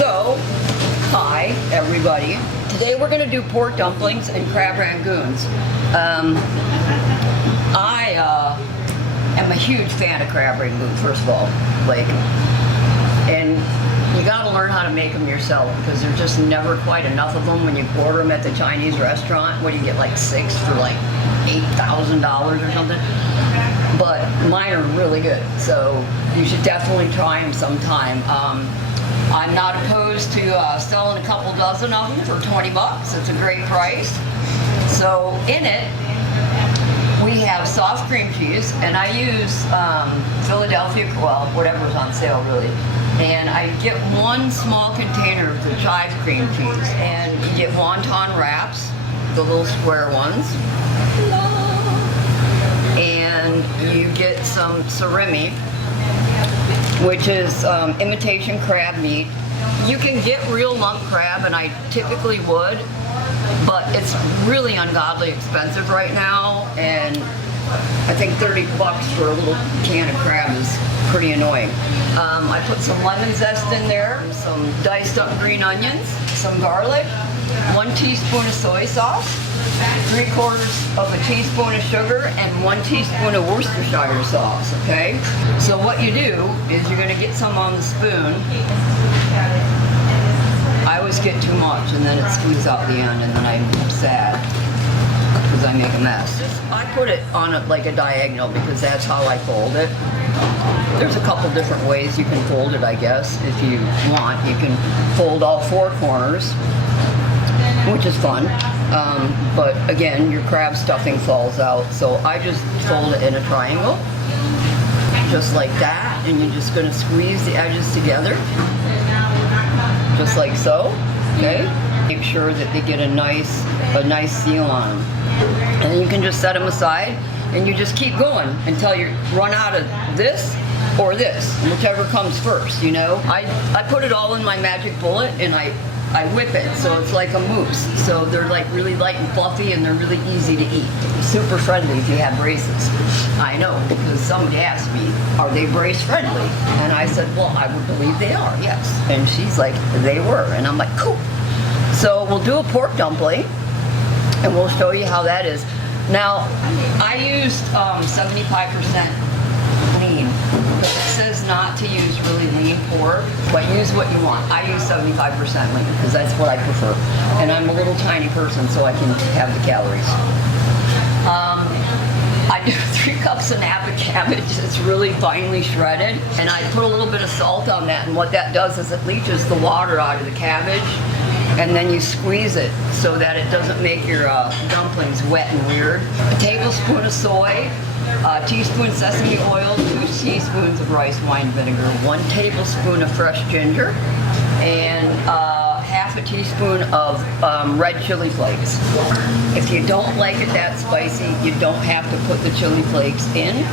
So, hi everybody. Today we're going to do pork dumplings and crab rangoons. I am a huge fan of crab rangoon, first of all. And you got to learn how to make them yourself because there's just never quite enough of them when you order them at the Chinese restaurant. What do you get, like 6 for like $8,000 or something? But mine are really good, so you should definitely try them sometime. I'm not opposed to selling a couple dozen of them for 20 bucks. It's a great price. So in it, we have soft cream cheese, and I use Philadelphia, well, whatever's on sale really. And I get one small container of the chive cream cheese, and you get wonton wraps, the little square ones. And you get some surimi, which is imitation crab meat. You can get real lump crab, and I typically would, but it's really ungodly expensive right now, and I think 30 bucks for a little can of crab is pretty annoying. I put some lemon zest in there, some diced up green onions, some garlic, 1 teaspoon of soy sauce, 3/4 of a teaspoon of sugar, and 1 teaspoon of Worcestershire sauce, okay? So what you do is you're gonna get some on the spoon. I always get too much and then it squeezes out the end and then I'm sad because I make a mess. I put it on like a diagonal because that's how I fold it. There's a couple different ways you can fold it, I guess. If you want, you can fold all 4 corners, which is fun. But again, your crab stuffing falls out. So I just fold it in a triangle, just like that. And you're just gonna squeeze the edges together, just like so, okay? Make sure that they get a nice seal on them. And then you can just set them aside and you just keep going until you run out of this or this, whichever comes first, you know? I put it all in my magic bullet and I whip it, so it's like a mousse. So they're like really light and fluffy and they're really easy to eat. Super friendly if you have braces. I know, because somebody asked me, are they brace friendly? And I said, well, I would believe they are, yes. And she's like, they were. And I'm like, cool. So we'll do a pork dumpling and we'll show you how that is. Now, I used 75% lean, because it says not to use really lean pork, but use what you want. I use 75% lean because that's what I prefer. And I'm a little tiny person, so I can have the calories. I do 3 cups of Napa cabbage. It's really finely shredded, and I put a little bit of salt on that, and what that does is it leaches the water out of the cabbage, and then you squeeze it so that it doesn't make your dumplings wet and weird. A tablespoon of soy, a teaspoon sesame oil, 2 teaspoons of rice wine vinegar, 1 tablespoon of fresh ginger, and half a teaspoon of red chili flakes. If you don't like it that spicy, you don't have to put the chili flakes in.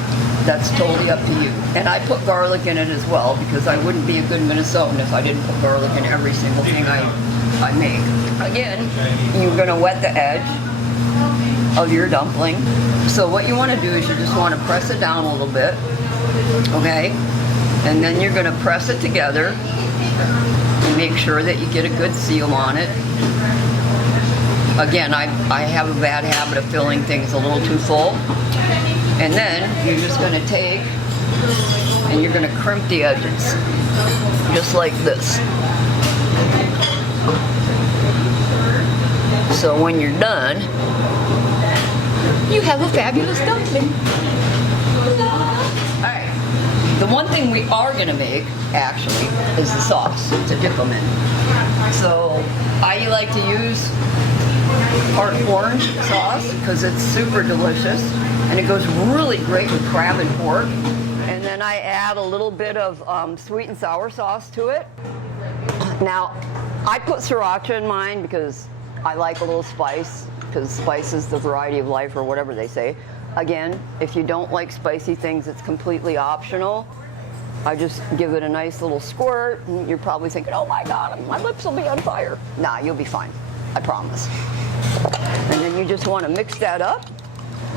That's totally up to you. And I put garlic in it as well because I wouldn't be a good Minnesotan if I didn't put garlic in every single thing I make. Again, you're gonna wet the edge of your dumpling. So what you want to do is you just want to press it down a little bit, okay? And then you're going to press it together and make sure that you get a good seal on it. Again, I have a bad habit of filling things a little too full. And then you're just going to take and you're going to crimp the edges, just like this. So when you're done, you have a fabulous dumpling. All right. The one thing we are going to make, actually, is the sauce to dip them in. So I like to use our orange sauce because it's super delicious and it goes really great with crab and pork. And then I add a little bit of sweet and sour sauce to it. Now, I put sriracha in mine because I like a little spice, because spice is the variety of life or whatever they say. Again, if you don't like spicy things, it's completely optional. I just give it a nice little squirt, and you're probably thinking, oh my God, my lips will be on fire. Nah, you'll be fine, I promise. And then you just want to mix that up.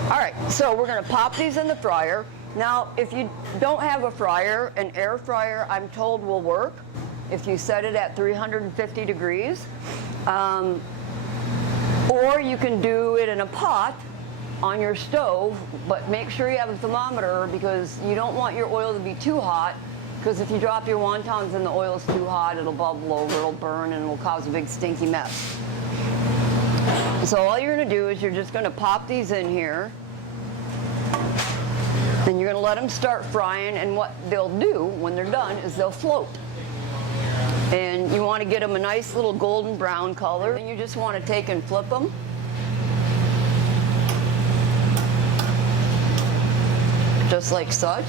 All right, so we're gonna pop these in the fryer. Now, if you don't have a fryer, an air fryer, I'm told will work. if you set it at 350 degrees. Or you can do it in a pot on your stove, but make sure you have a thermometer because you don't want your oil to be too hot, because if you drop your wontons and the oil's too hot, it'll bubble over, it'll burn, and it'll cause a big stinky mess. So all you're going to do is you're just going to pop these in here, and you're going to let them start frying, and what they'll do when they're done is they'll float. And you want to get them a nice little golden brown color, and you just want to take and flip them. Just like such.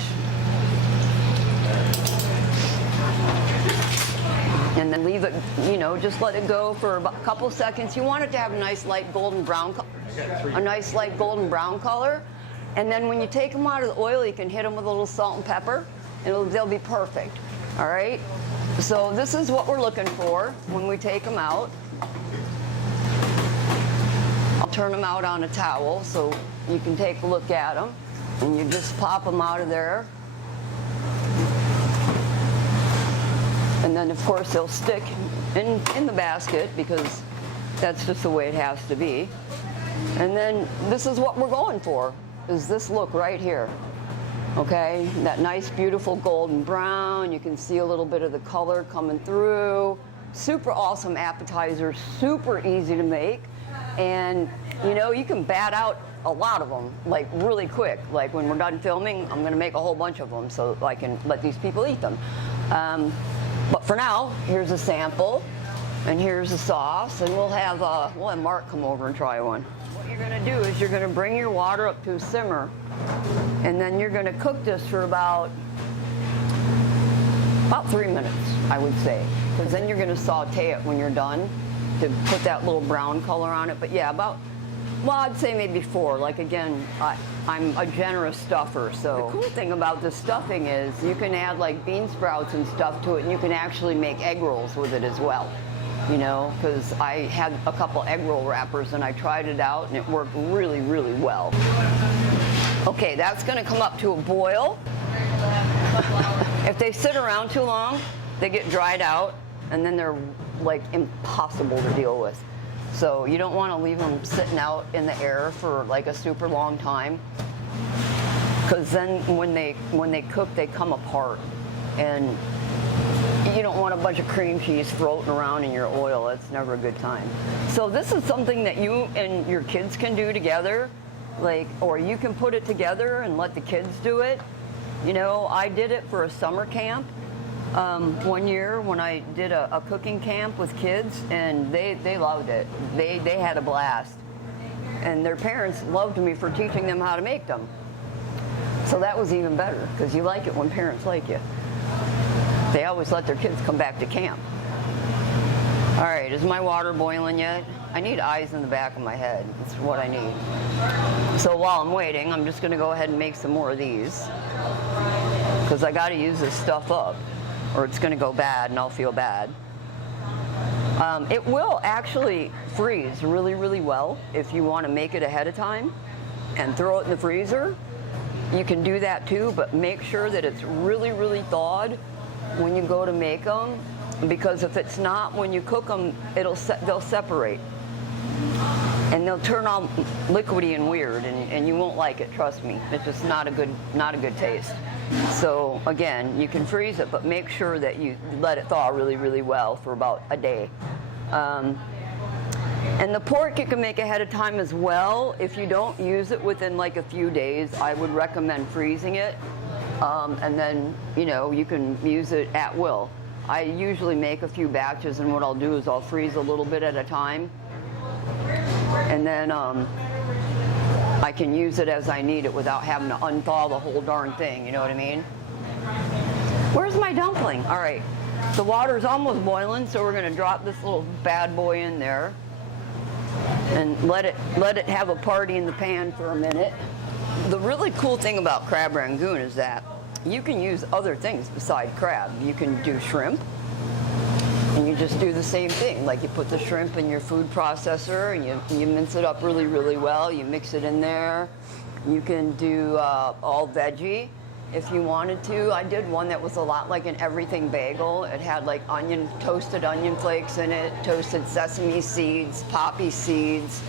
And then leave it, you know, just let it go for a couple seconds. You want it to have a nice light golden brown color. And then when you take them out of the oil, you can hit them with a little salt and pepper, and they'll be perfect. All right? So this is what we're looking for when we take them out. I'll turn them out on a towel so you can take a look at them. And you just pop them out of there. And then, of course, they'll stick in the basket because that's just the way it has to be. And then this is what we're going for, is this look right here. Okay, that nice, beautiful golden brown. You can see a little bit of the color coming through. Super awesome appetizer, super easy to make. And, you know, you can bat out a lot of them, like really quick. Like when we're done filming, I'm going to make a whole bunch of them so I can let these people eat them. But for now, here's a sample, and here's the sauce, and we'll have Mark come over and try one. What you're going to do is you're going to bring your water up to a simmer, and then you're going to cook this for about 3 minutes, I would say, because then you're going to saute it when you're done to put that little brown color on it. But yeah, I'd say maybe 4. Like again, I'm a generous stuffer, so the cool thing about this stuffing is you can add like bean sprouts and stuff to it, and you can actually make egg rolls with it as well. You know, because I had a couple egg roll wrappers and I tried it out and it worked really, really well. Okay, that's going to come up to a boil. If they sit around too long, they get dried out, and then they're like impossible to deal with. So you don't want to leave them sitting out in the air for like a super long time, because then when they cook, they come apart, and you don't want a bunch of cream cheese floating around in your oil. That's never a good time. So this is something that you and your kids can do together, or you can put it together and let the kids do it. You know, I did it for a summer camp one year when I did a cooking camp with kids, and they loved it. They had a blast, and their parents loved me for teaching them how to make them. So that was even better, because you like it when parents like you. They always let their kids come back to camp. All right, is my water boiling yet? I need eyes in the back of my head. That's what I need. So while I'm waiting, I'm just going to go ahead and make some more of these, because I got to use this stuff up, or it's going to go bad and I'll feel bad. It will actually freeze really, really well if you want to make it ahead of time and throw it in the freezer. You can do that too, but make sure that it's really, really thawed when you go to make them, because if it's not, when you cook them, they'll separate and they'll turn all liquidy and weird, and you won't like it. Trust me, it's just not a good taste. So again, you can freeze it, but make sure that you let it thaw really, really well for about a day. And the pork you can make ahead of time as well. If you don't use it within like a few days, I would recommend freezing it. And then, you know, you can use it at will. I usually make a few batches, and what I'll do is I'll freeze a little bit at a time. And then I can use it as I need it without having to unthaw the whole darn thing, you know what I mean? Where's my dumpling? All right, the water's almost boiling, so we're gonna drop this little bad boy in there and let it have a party in the pan for a minute. The really cool thing about crab rangoon is that you can use other things beside crab. You can do shrimp, and you just do the same thing. Like you put the shrimp in your food processor and you mince it up really, really well. You mix it in there. You can do all veggie. if you wanted to. I did one that was a lot like an everything bagel. It had like toasted onion flakes in it, toasted sesame seeds, poppy seeds,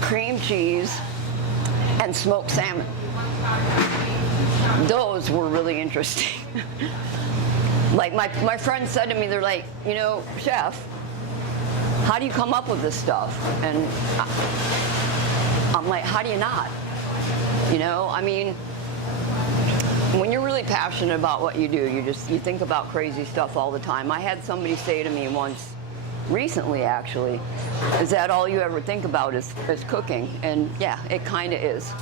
cream cheese, and smoked salmon. Those were really interesting. Like my friends said to me, they're like, you know, chef, how do you come up with this stuff? And I'm like, how do you not? You know, I mean, when you're really passionate about what you do, you think about crazy stuff all the time. I had somebody say to me once, recently actually, is that all you ever think about is cooking? And yeah, it kind of is.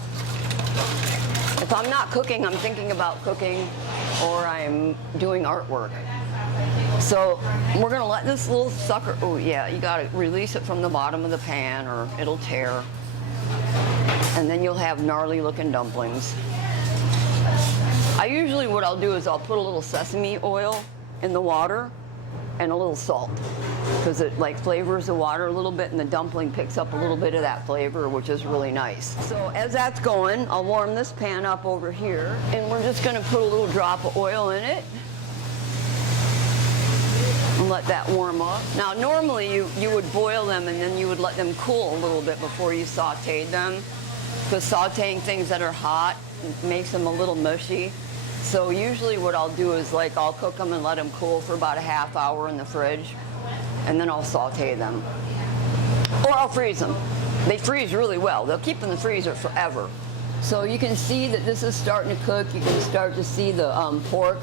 If I'm not cooking, I'm thinking about cooking, or I'm doing artwork. So we're gonna let this little sucker, oh yeah, you gotta release it from the bottom of the pan or it'll tear. And then you'll have gnarly looking dumplings. What I'll do is I'll put a little sesame oil in the water and a little salt, because it like flavors the water a little bit and the dumpling picks up a little bit of that flavor, which is really nice. So as that's going, I'll warm this pan up over here, and we're just gonna put a little drop of oil in it and let that warm up. Now normally you would boil them and then you would let them cool a little bit before you sauteed them, because sauteing things that are hot makes them a little mushy. So usually what I'll do is like I'll cook them and let them cool for about a half hour in the fridge, and then I'll saute them. Or I'll freeze them. They freeze really well. They'll keep in the freezer forever. So you can see that this is starting to cook. You can start to see the pork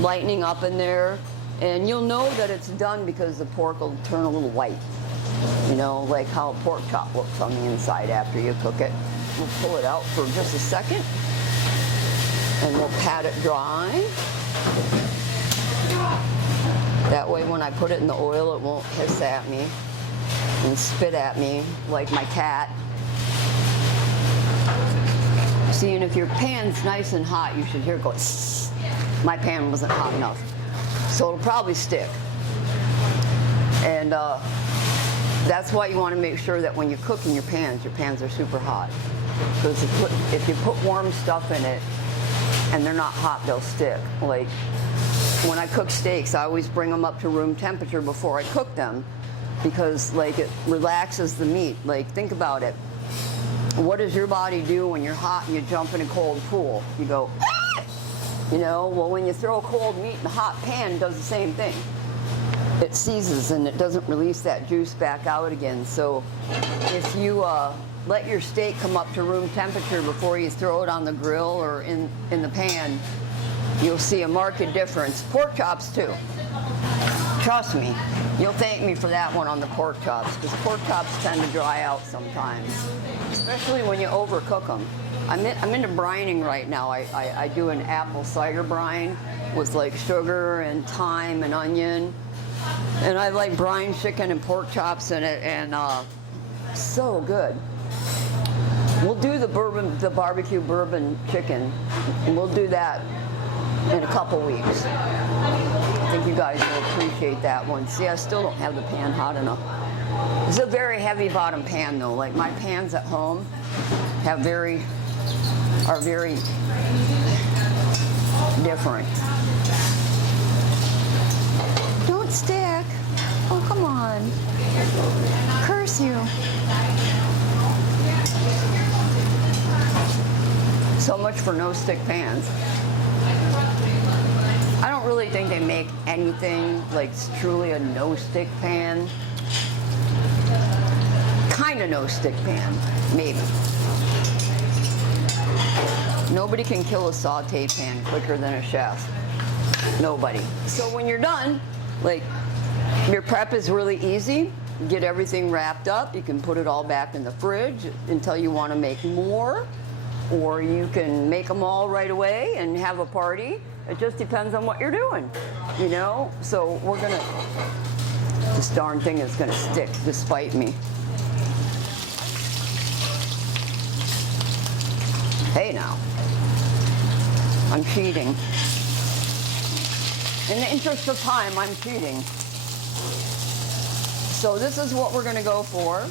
lightening up in there. And you'll know that it's done because the pork will turn a little white. You know, like how a pork chop looks on the inside after you cook it. We'll pull it out for just a second, and we'll pat it dry. That way when I put it in the oil, it won't hiss at me and spit at me like my cat. See, and if your pan's nice and hot, you should hear it go sss. My pan wasn't hot enough, so it'll probably stick. And that's why you want to make sure that when you cook in your pans are super hot. Because if you put warm stuff in it and they're not hot, they'll stick. Like when I cook steaks, I always bring them up to room temperature before I cook them, because like it relaxes the meat. Like think about it. What does your body do when you're hot and you jump in a cold pool? You go, ah! You know, well when you throw cold meat in a hot pan, it does the same thing. It seizes and it doesn't release that juice back out again. So if you let your steak come up to room temperature before you throw it on the grill or in the pan, you'll see a marked difference. Pork chops too. Trust me, you'll thank me for that one on the pork chops, because pork chops tend to dry out sometimes, especially when you overcook them. I'm into brining right now. I do an apple cider brine with like sugar and thyme and onion. And I like brine chicken and pork chops in it, and so good. We'll do the barbecue bourbon chicken, and we'll do that in a couple weeks. I think you guys will appreciate that one. See, I still don't have the pan hot enough. It's a very heavy bottom pan though. Like my pans at home are very different. Don't stick. Oh, come on. Curse you. So much for no-stick pans. I don't really think they make anything like truly a no-stick pan. Kind of no-stick pan, maybe. Nobody can kill a saute pan quicker than a chef. Nobody. So when you're done, like, your prep is really easy. Get everything wrapped up. You can put it all back in the fridge until you want to make more. Or you can make them all right away and have a party. It just depends on what you're doing, you know? So we're gonna, this darn thing is gonna stick despite me. Hey now, I'm cheating. In the interest of time, I'm cheating. So this is what we're gonna go for.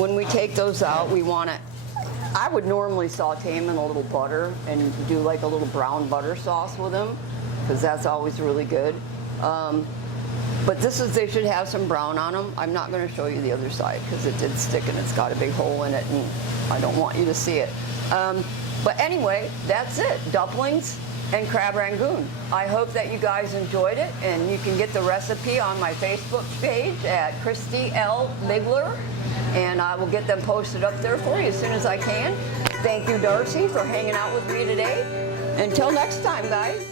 When we take those out, we want it I would normally saute them in a little butter and do like a little brown butter sauce with them, because that's always really good. But they should have some brown on them. I'm not going to show you the other side because it did stick and it's got a big hole in it and I don't want you to see it. But anyway, that's it. Dumplings and crab rangoon. I hope that you guys enjoyed it, and you can get the recipe on my Facebook page at Christy L. Bigler, and I will get them posted up there for you as soon as I can. Thank you, Darcy, for hanging out with me today. Until next time, guys.